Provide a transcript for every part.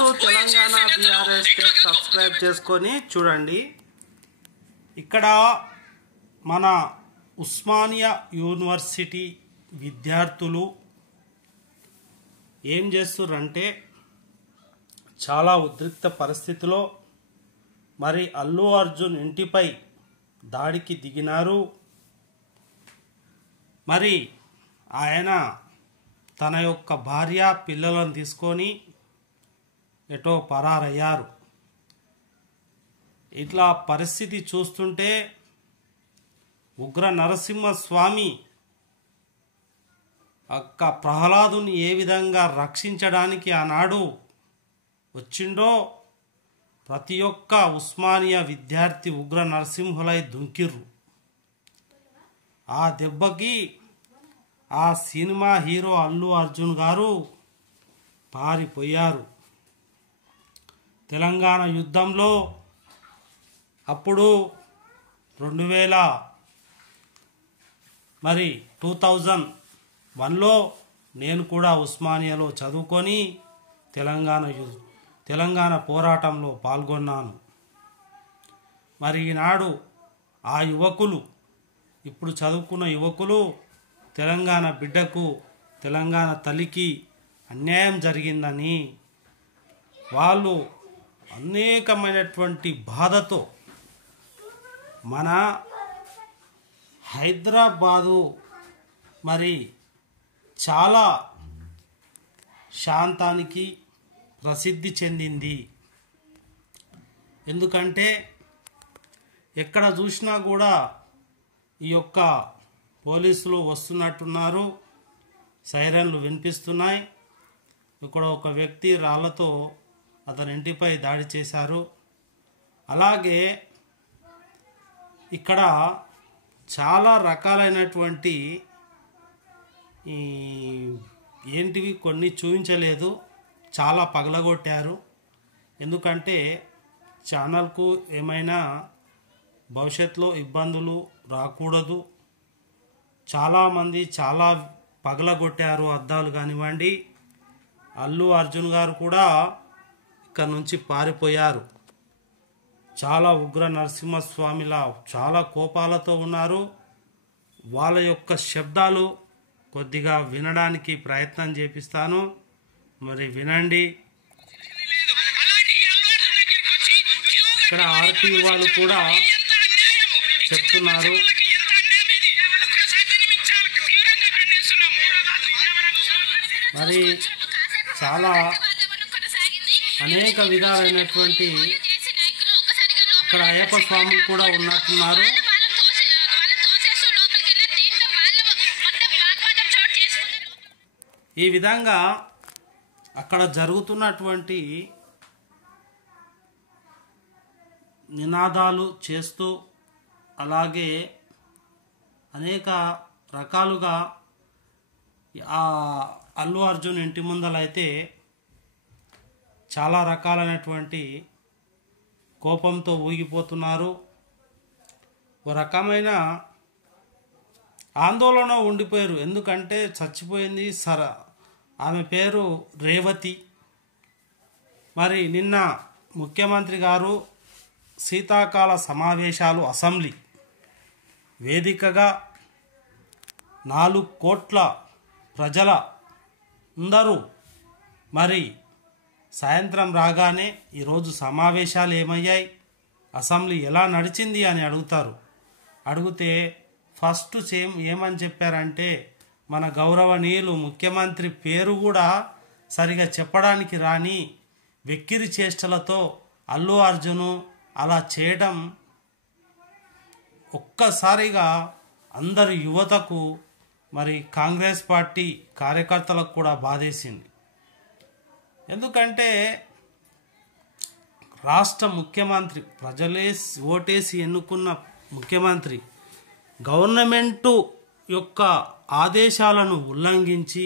To Telangana BRS tech subscribe చేసుకొని చూడండి. ఇక్కడ మన ఉస్మానియా యూనివర్సిటీ విద్యార్థులు ఏం చేస్తుర్రంటే చాలా ఉద్రిక్త పరిస్థితిలో మరి అల్లు అర్జున్ ఇంటిపై దాడికి దిగినారు. మరి ఆయన తన యొక్క భార్య పిల్లలను తీసుకొని ఎటో పరారయ్యారు. ఇట్లా పరిస్థితి చూస్తుంటే ఉగ్ర నరసింహస్వామి అక్క ప్రహ్లాదుని ఏ విధంగా రక్షించడానికి ఆనాడు వచ్చిండో ప్రతి ఒక్క ఉస్మానియా విద్యార్థి ఉగ్ర నరసింహులై దుంకిర్రు. ఆ దెబ్బకి ఆ సినిమా హీరో అల్లు అర్జున్ గారు పారిపోయారు. తెలంగాణ యుద్ధంలో అప్పుడు 2001లో నేను కూడా ఉస్మానియాలో చదువుకొని తెలంగాణ పోరాటంలో పాల్గొన్నాను. మరి ఈనాడు ఆ యువకులు ఇప్పుడు చదువుకున్న యువకులు తెలంగాణ బిడ్డకు తెలంగాణ తల్లికి అన్యాయం జరిగిందని వాళ్ళు అనేకమైనటువంటి బాధతో మన హైదరాబాదు మరి చాలా శాంతానికి ప్రసిద్ధి చెందింది. ఎందుకంటే ఎక్కడ చూసినా కూడా ఈ యొక్క పోలీసులు వస్తున్నట్టున్నారు, సైరన్లు వినిపిస్తున్నాయి. ఇక్కడ ఒక వ్యక్తి రాళ్లతో అతని ఇంటిపై దాడి చేశారు. అలాగే ఇక్కడ చాలా రకాలైనటువంటి ఏంటివి కొన్ని చూపించలేదు, చాలా పగలగొట్టారు. ఎందుకంటే ఛానల్కు ఏమైనా భవిష్యత్తులో ఇబ్బందులు రాకూడదు. చాలామంది చాలా పగలగొట్టారు అద్దాలు కానివ్వండి. అల్లు అర్జున్ గారు కూడా ఇక్కడ నుంచి పారిపోయారు. చాలా ఉగ్ర నరసింహస్వామిలా చాలా కోపాలతో ఉన్నారు. వాళ్ళ యొక్క శబ్దాలు కొద్దిగా వినడానికి ప్రయత్నం చేపిస్తాను, మరి వినండి. ఇక్కడ ఆర్టీ వాళ్ళు కూడా చెప్తున్నారు. మరి చాలా అనేక విధాలైనటువంటి ఇక్కడ అయ్యప్ప స్వాములు కూడా ఉన్నట్టున్నారు. ఈ విధంగా అక్కడ జరుగుతున్నటువంటి నినాదాలు చేస్తూ అలాగే అనేక రకాలుగా ఆ అల్లు అర్జున్ ఇంటి ముందలైతే చాలా రకాలైనటువంటి కోపంతో ఊగిపోతున్నారు. ఒక రకమైన ఆందోళన ఉండిపోయారు. ఎందుకంటే చచ్చిపోయింది ఆమె పేరు రేవతి. మరి నిన్న ముఖ్యమంత్రి గారు శీతాకాల సమావేశాలు అసెంబ్లీ వేదికగా 4 కోట్ల ప్రజల అందరూ మరి సాయంత్రం రాగానే ఈరోజు సమావేశాలు ఏమయ్యాయి, అసెంబ్లీ ఎలా నడిచింది అని అడుగుతారు. అడిగితే ఫస్ట్ ఏమని చెప్పారంటే మన గౌరవనీయులు ముఖ్యమంత్రి పేరు కూడా సరిగా చెప్పడానికి రాని వెక్కిరి చేష్టలతో అల్లు అర్జును అలా చేయడం ఒక్కసారిగా అందరి యువతకు మరి కాంగ్రెస్ పార్టీ కార్యకర్తలకు కూడా బాధేసింది. ఎందుకంటే రాష్ట్ర ముఖ్యమంత్రి ప్రజలే ఓటేసి ఎన్నుకున్న ముఖ్యమంత్రి గవర్నమెంటు యొక్క ఆదేశాలను ఉల్లంఘించి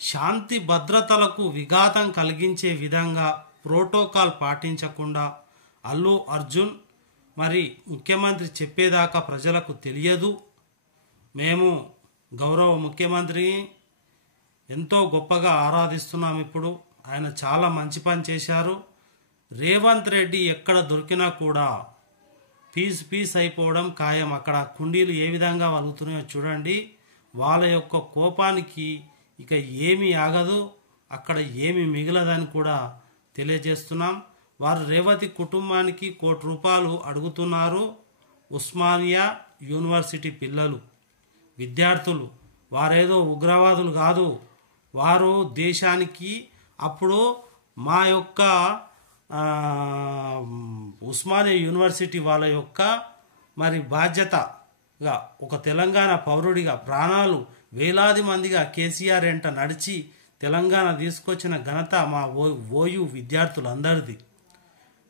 శాంతి భద్రతలకు విఘాతం కలిగించే విధంగా ప్రోటోకాల్ పాటించకుండా అల్లు అర్జున్ మరి ముఖ్యమంత్రి చెప్పేదాకా ప్రజలకు తెలియదు. మేము గౌరవ ముఖ్యమంత్రిని ఎంతో గొప్పగా ఆరాధిస్తున్నాం. ఇప్పుడు ఆయన చాలా మంచి పని చేశారు. రేవంత్ రెడ్డి ఎక్కడ దొరికినా కూడా పీస్ అయిపోవడం ఖాయం. అక్కడ కుండీలు ఏ విధంగా వలుగుతున్నాయో చూడండి. వాళ్ళ యొక్క కోపానికి ఇక ఏమీ ఆగదు, అక్కడ ఏమీ మిగలదని కూడా తెలియజేస్తున్నాం. వారు రేవతి కుటుంబానికి ₹1 అడుగుతున్నారు. ఉస్మానియా యూనివర్సిటీ పిల్లలు, విద్యార్థులు. వారేదో ఉగ్రవాదులు కాదు, వారు దేశానికి అప్పుడు మా యొక్క ఉస్మానియా యూనివర్సిటీ వాళ్ళ యొక్క మరి బాధ్యతగా ఒక తెలంగాణ పౌరుడిగా ప్రాణాలు వేలాది మందిగా కేసీఆర్ ఎంట నడిచి తెలంగాణ తీసుకొచ్చిన ఘనత మా ఓయూ విద్యార్థులందరిది.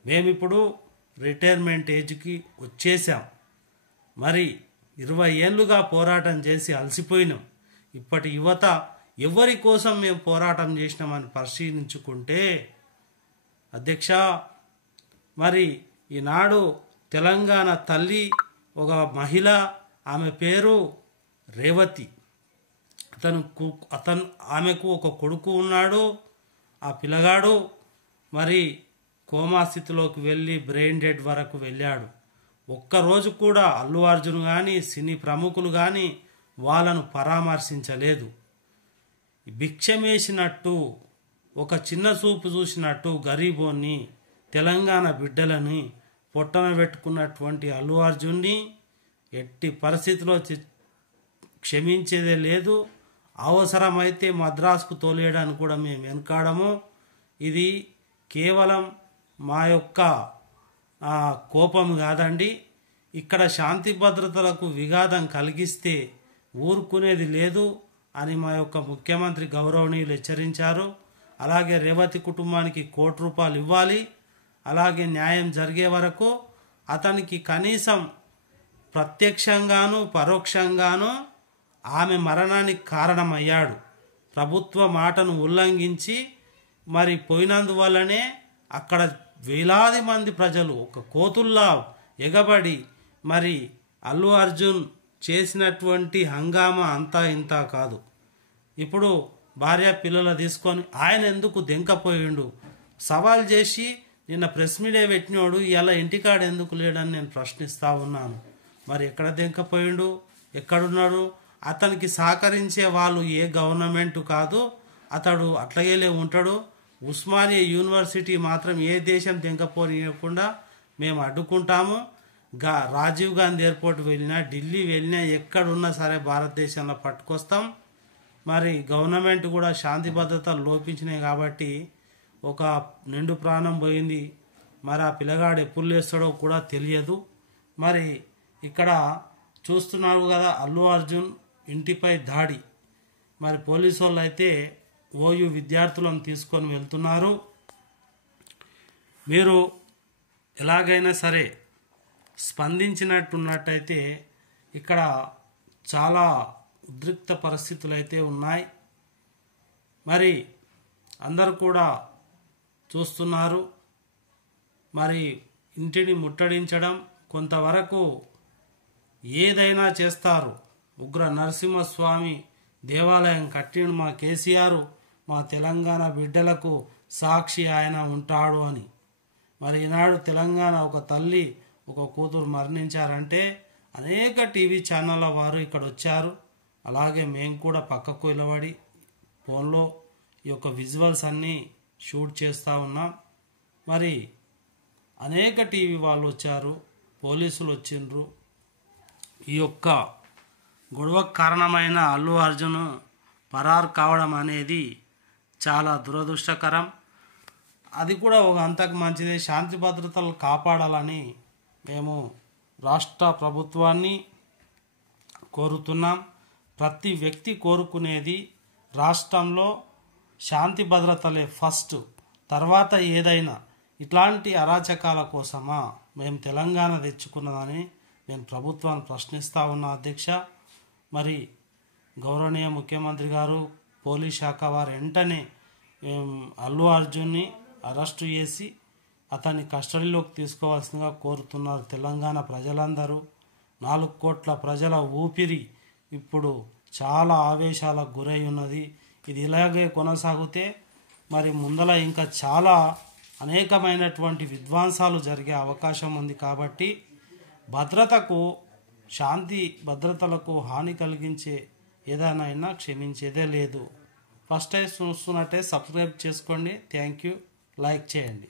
మేమిప్పుడు రిటైర్మెంట్ ఏజ్కి వచ్చేసాం. మరి 20 ఏళ్ళుగా పోరాటం చేసి అలసిపోయినాం. ఇప్పటి యువత ఎవరి కోసం మేము పోరాటం చేసినామని పరిశీలించుకుంటే అధ్యక్ష, మరి ఈనాడు తెలంగాణ తల్లి ఒక మహిళ, ఆమె పేరు రేవతి. ఆమెకు ఒక కొడుకు ఉన్నాడు. ఆ పిల్లగాడు మరి కోమా స్థితిలోకి వెళ్ళి బ్రెయిన్ డెడ్ వరకు వెళ్ళాడు. ఒక్కరోజు కూడా అల్లు అర్జున్ కానీ సినీ ప్రముఖులు కానీ వాళ్ళను పరామర్శించలేదు. భిక్షమేసినట్టు, ఒక చిన్న చూపు చూసినట్టు గరీబోన్ని, తెలంగాణ బిడ్డలని పొట్టన పెట్టుకున్నటువంటి అల్లు అర్జున్ని ఎట్టి పరిస్థితిలో క్షమించేదే లేదు. అవసరమైతే మద్రాసుకు తోలేయడానికి కూడా మేము వెనకాడము. ఇది కేవలం మా యొక్క కోపం కాదండి. ఇక్కడ శాంతి భద్రతలకు విఘాతం కలిగిస్తే ఊరుకునేది లేదు అని మా యొక్క ముఖ్యమంత్రి గౌరవనీయులు హెచ్చరించారు. అలాగే రేవతి కుటుంబానికి ₹1 ఇవ్వాలి. అలాగే న్యాయం జరిగే వరకు అతనికి కనీసం ప్రత్యక్షంగాను పరోక్షంగాను ఆమె మరణానికి కారణమయ్యాడు. ప్రభుత్వ మాటను ఉల్లంఘించి మరి పోయినందువల్లనే అక్కడ వేలాది మంది ప్రజలు ఒక కోతుల్లా ఎగబడి మరి అల్లు అర్జున్ చేసినటువంటి హంగామా అంతా ఇంత కాదు. ఇప్పుడు భార్య పిల్లలు తీసుకొని ఆయన ఎందుకు దెంకపోయిండు సవాల్ చేసి నిన్న ప్రెస్ మీడియా పెట్టినోడు ఇలా ఇంటికాడ ఎందుకు లేడని నేను ప్రశ్నిస్తూ ఉన్నాను. మరి ఎక్కడ దెంకపోయిండు, ఎక్కడున్నాడు? అతనికి సహకరించే వాళ్ళు ఏ గవర్నమెంట్ కాదు, అతడు అట్లాగే ఉంటాడు. ఉస్మానియా యూనివర్సిటీ మాత్రం ఏ దేశం దెంకపోనియకుండా మేము అడ్డుకుంటాము. రాజీవ్ గాంధీ ఎయిర్పోర్ట్ వెళ్ళినా, ఢిల్లీ వెళ్ళినా, ఎక్కడున్నా సరే భారతదేశంలో పట్టుకొస్తాం. మరి గవర్నమెంట్ కూడా శాంతి భద్రతలు లోపించినాయి కాబట్టి ఒక నిండు ప్రాణం పోయింది. మరి ఆ పిల్లగాడు ఎప్పుడు లేస్తాడో కూడా తెలియదు. మరి ఇక్కడ చూస్తున్నారు కదా అల్లు అర్జున్ ఇంటిపై దాడి. మరి పోలీసు వాళ్ళు అయితే ఓయూ విద్యార్థులను తీసుకొని వెళ్తున్నారు. మీరు ఎలాగైనా సరే స్పందించినట్టున్నట్టయితే ఇక్కడ చాలా ఉద్రిక్త పరిస్థితులు అయితే ఉన్నాయి. మరి అందరూ కూడా చూస్తున్నారు. మరి ఇంటిని ముట్టడించడం, కొంతవరకు ఏదైనా చేస్తారు. ఉగ్ర నరసింహస్వామి దేవాలయం కట్టిన మా కేసీఆర్ మా తెలంగాణ బిడ్డలకు సాక్షి ఆయన ఉంటాడు అని. మరి ఈనాడు తెలంగాణ ఒక తల్లి ఒక కూతురు మరణించారంటే అనేక టీవీ ఛానళ్ళ వారు ఇక్కడ వచ్చారు. అలాగే మేము కూడా పక్కకు నిలబడి ఫోన్లో ఈ యొక్క విజువల్స్ అన్నీ షూట్ చేస్తూ ఉన్నాం. మరి అనేక టీవీ వాళ్ళు వచ్చారు, పోలీసులు వచ్చిండ్రు. ఈ యొక్క గొడవకు కారణమైన అల్లు అర్జున్ పరారు కావడం అనేది చాలా దురదృష్టకరం. అది కూడా ఒక అంతకు మంచిదే. శాంతి భద్రతలు కాపాడాలని మేము రాష్ట్ర ప్రభుత్వాన్ని కోరుతున్నాం. ప్రతి వ్యక్తి కోరుకునేది రాష్ట్రంలో శాంతి భద్రతలే ఫస్ట్, తర్వాత ఏదైనా. ఇట్లాంటి అరాచకాల కోసమా మేము తెలంగాణ తెచ్చుకున్నదని నేను ప్రభుత్వాన్ని ప్రశ్నిస్తూ ఉన్నా అధ్యక్ష. మరి గౌరవనీయ ముఖ్యమంత్రి గారు, పోలీస్ శాఖ వారు వెంటనే అల్లు అర్జున్ని అరెస్టు చేసి అతన్ని కస్టడీలోకి తీసుకోవాల్సిందిగా కోరుతున్నారు తెలంగాణ ప్రజలందరూ. 4 కోట్ల ప్రజల ఊపిరి ఇప్పుడు చాలా ఆవేశాలకు గురై ఉన్నది. ఇది ఇలాగే కొనసాగితే మరి ముందల ఇంకా చాలా అనేకమైనటువంటి విధ్వంసాలు జరిగే అవకాశం ఉంది. కాబట్టి భద్రతకు, శాంతి భద్రతలకు హాని కలిగించే ఏదైనా క్షమించేదే లేదు. ఫస్ట్ టైం చూస్తున్నట్టే సబ్స్క్రైబ్ చేసుకోండి. Thank you. లైక్ చేయండి.